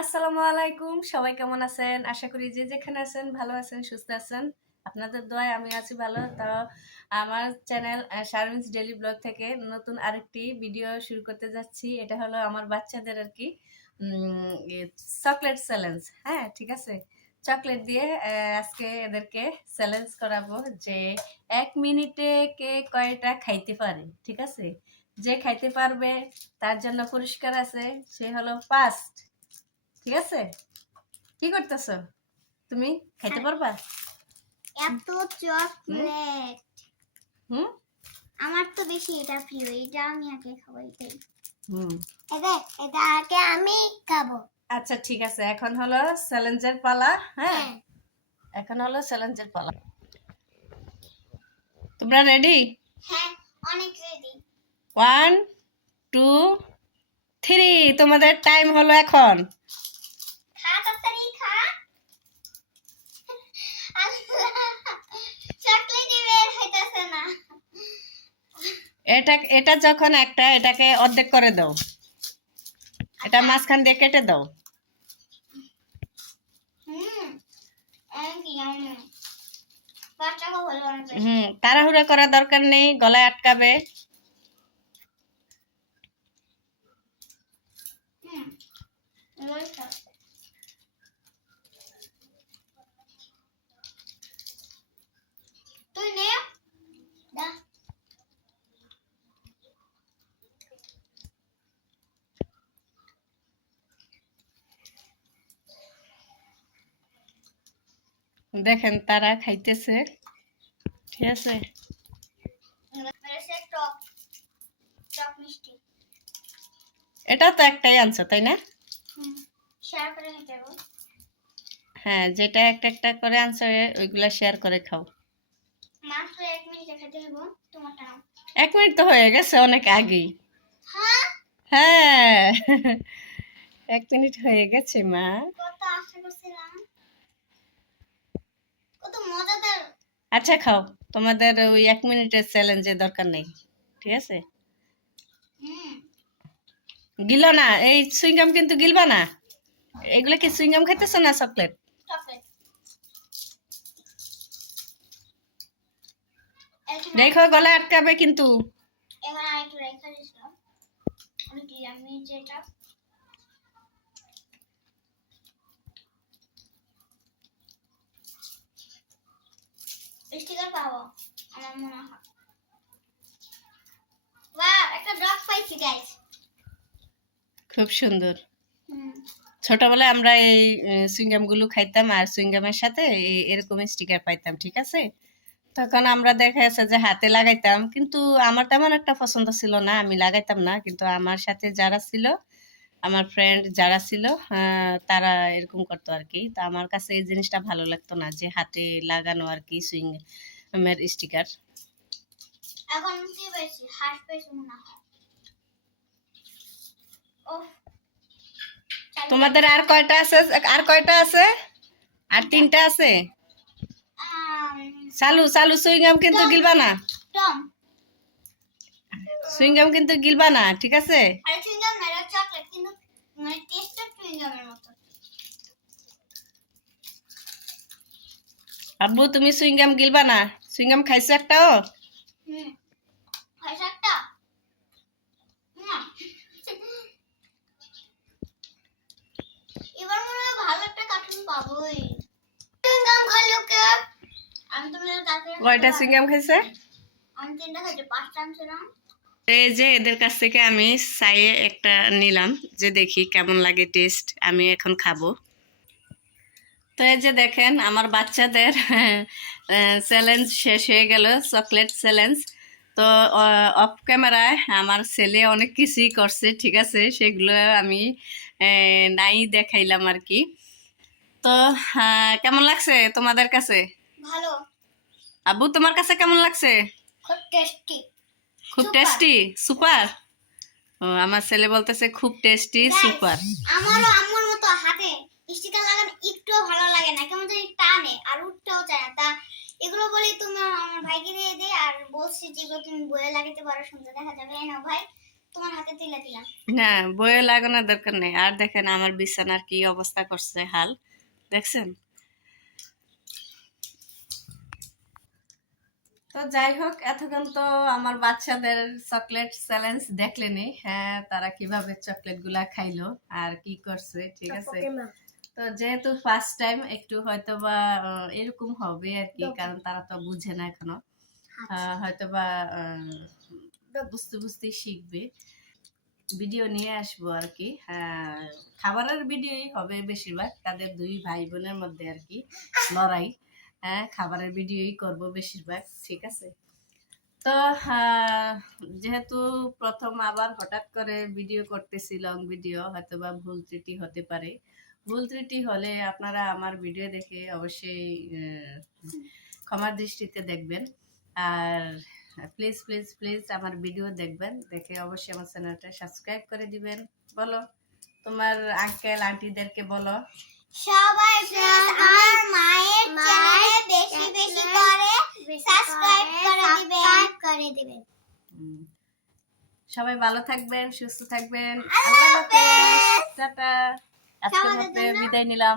আসসালামু আলাইকুম। সবাই কেমন আছেন? আশা করি যে যেখানে আছেন ভালো আছেন, সুস্থ আছেন। আপনাদের দোয়ায় আমি আছি ভালো। তো আমার চ্যানেল শারমিনস ডেইলি ব্লগ থেকে নতুন আরেকটি ভিডিও শুরু করতে যাচ্ছি। এটা হলো আমার বাচ্চাদের আর কি চকলেট চ্যালেঞ্জ। হ্যাঁ, ঠিক আছে। চকলেট দিয়ে আজকে এদেরকে চ্যালেঞ্জ করাবো যে 1 মিনিটে কে কয়টা খাইতে পারে। ঠিক আছে, যে খাইতে পারবে তার জন্য পুরস্কার আছে, সে হলো ফার্স্ট। ঠিক আছে, কি করতেছো তুমি? খাইতে পারবা? এত চকলেট। হুম আমার তো বেশি এটা প্রিয়, এটা আমি আগে খাবো। এটাই হুম এটা আগে আমি খাবো। আচ্ছা, ঠিক আছে, এখন হলো চ্যালেঞ্জের পালা। হ্যাঁ, এখন হলো চ্যালেঞ্জের পালা। তোমরা রেডি? হ্যাঁ, অনেক রেডি। 1 2 3, তোমাদের টাইম হলো এখন। খা তাড়াতাড়ি খা। চকলেট বের হইতাছে না। এটা এটা যখন একটা, এটাকে অর্ধেক করে দাও, এটা মাঝখান দিয়ে কেটে দাও। হুম আমি বাচ্চাকে বলো অনেক বেশি। তাড়াহুড়া করার দরকার নেই, গলায় আটকাবে। হুম তুই নে দা। দেখেন তারা খাইতেছে, ঠিক আছে। মেরেছে টক টক মিষ্টি। এটা তো একটাই আনছো, তাই না? শেয়ার করে নিতে হবে। হ্যাঁ, যেটা একটা একটা করে আনছো ওইগুলা শেয়ার করে খাও। মাত্র 1 মিনিট খেতে হবে। তোমারটা নাও। 1 মিনিট তো হয়ে গেছে অনেক আগেই। হ্যাঁ, হ্যাঁ, 1 মিনিট হয়ে গেছে মা। কত আশা করছিলাম, কত মজাদার। আচ্ছা খাও, তোমাদের ওই 1 মিনিটের চ্যালেঞ্জের দরকার নেই, ঠিক আছে। হুম গিলো না, এই সুইংগাম কিন্তু গিলবা না। এগুলো কি সুইংগাম খাইতেছো না চকলেট? চকলেট দেখো গলায় আটকাবে কিন্তু। এখানে আরেকটু রেখে দিয়েছিলাম। কি আমি যেটা স্টিকার পাবো আমার মনে হয়। বাহ, একটা ড্রপ পাইছি গাইস। খুব সুন্দর। হুম ছোটবেলায় আমরা এই সুইংগাম গুলো খাইতাম, আর সুইংগামের সাথে এরকম স্টিকার পাইতাম, ঠিক আছে। তখন আমরা দেখা যাচ্ছে যে হাতে লাগাইতাম, কিন্তু আমার তেমন একটা পছন্দ ছিল না, আমি লাগাইতাম না। কিন্তু আমার সাথে যারা ছিল, আমার ফ্রেন্ড যারা ছিল, তারা এরকম করতো আর কি। তো আমার কাছে এই জিনিসটা ভালো লাগতো না, যে হাতে লাগানো আর কি সুইংগামের স্টিকার। এখন কি পাইছি? হার্ট পাইছি মনে হয়। ও তোমাদের আর কয়টা আছে? আর কয়টা আছে? আর 3টা আছে। চালু চালু, সুইংগাম কিন্তু গিলবা না। টম সুইংগাম কিন্তু গিলবা না, ঠিক আছে। আর চুইংগাম না, এটা চকলেট, কিন্তু মানে টেস্টটা চুইংগামের মতো। আব্বু তুমি সুইংগাম গিলবা না? সুইংগাম খাইছো একটাও? হুম খাইছে একটা। না, এবার মনে হয় ভালো একটা কার্টুন পাবোই। চুইংগাম খাইলো কে? আমি তো মেরে তাকে কয়টা সুইংগাম খাইছে? আমি 3টা খাইছি, 5টা আনছিলাম। এই যে এদের কাছ থেকে আমি চাইয়ে একটা নিলাম, যে দেখি কেমন লাগে টেস্ট, আমি এখন খাবো। তো এই যে দেখেন আমার বাচ্চাদের চ্যালেঞ্জ শেষ হয়ে গেল, চকলেট চ্যালেঞ্জ। তো অফ ক্যামেরায় আমার ছেলে অনেক কিছুই করছে, ঠিক আছে, সেগুলো আমি নাই দেখাইলাম আর কি। তো কেমন লাগছে তোমাদের কাছে? ভালো, আব্বু তোমার কাছে কেমন লাগছে? খুব টেস্টি। খুব টেস্টি, সুপার। ও, আমার ছেলে বলতেছে খুব টেস্টি, সুপার। আমারও আম্মুর মতো হাতে স্টিকার লাগানো একটুও ভালো লাগে না, কেমন জানি টানে আর উঠতেও চায় না। তা এগুলো বলি তুমি আমার ভাইকে দিয়ে দে, আর বলছি যেগুলো তুমি বইয়ে লাগাতে পারো, সুন্দর দেখা যাবে। এই নাও ভাই, তোমার হাতে তুলে দিলাম। না, বইয়ে লাগানোর দরকার নেই। আর দেখেন আমার বিছানার কি অবস্থা করছে হাল, দেখছেন? তো যাই হোক, এতক্ষণ তো আমার বাচ্চাদের চকলেট চ্যালেঞ্জ দেখলেনি। হ্যাঁ, তারা কিভাবে চকলেট গুলা খাইলো আর কি করছে, ঠিক আছে। তো যেহেতু ফার্স্ট টাইম একটু হয়তোবা এরকম হবে আর কি, কারণ তারা তো বুঝে না এখনো। হয়তোবা বুঝতে বুঝতেই শিখবে। ভিডিও নিয়ে আসবো আর কি। খাবারের ভিডিওই হবে বেশিরভাগ, তাদের দুই ভাই বোনের মধ্যে আর কি লড়াই। হ্যাঁ, খাবারের ভিডিওই করব বেশিরভাগ, ঠিক আছে। তো যেহেতু প্রথম আবার হঠাৎ করে ভিডিও করতেছি, লং ভিডিও, হয়তোবা ভুল ত্রুটি হতে পারে। ভুল ত্রুটি হলে আপনারা আমার ভিডিও দেখে অবশ্যই ক্ষমার দৃষ্টিতে দেখবেন। আর প্লিজ প্লিজ প্লিজ আমার ভিডিও দেখবেন, দেখে অবশ্যই আমার চ্যানেলটা সাবস্ক্রাইব করে দিবেন। বলো তোমার আঙ্কেল আন্টিদেরকে বলো। সবাই প্লিজ আমার মায়ের চ্যানেলে বেশি বেশি করে সাবস্ক্রাইব করে দিবেন। সবাই ভালো থাকবেন, সুস্থ থাকবেন। আল্লাহ হাফেজ, টাটা। আজকের মতো বিদায় নিলাম।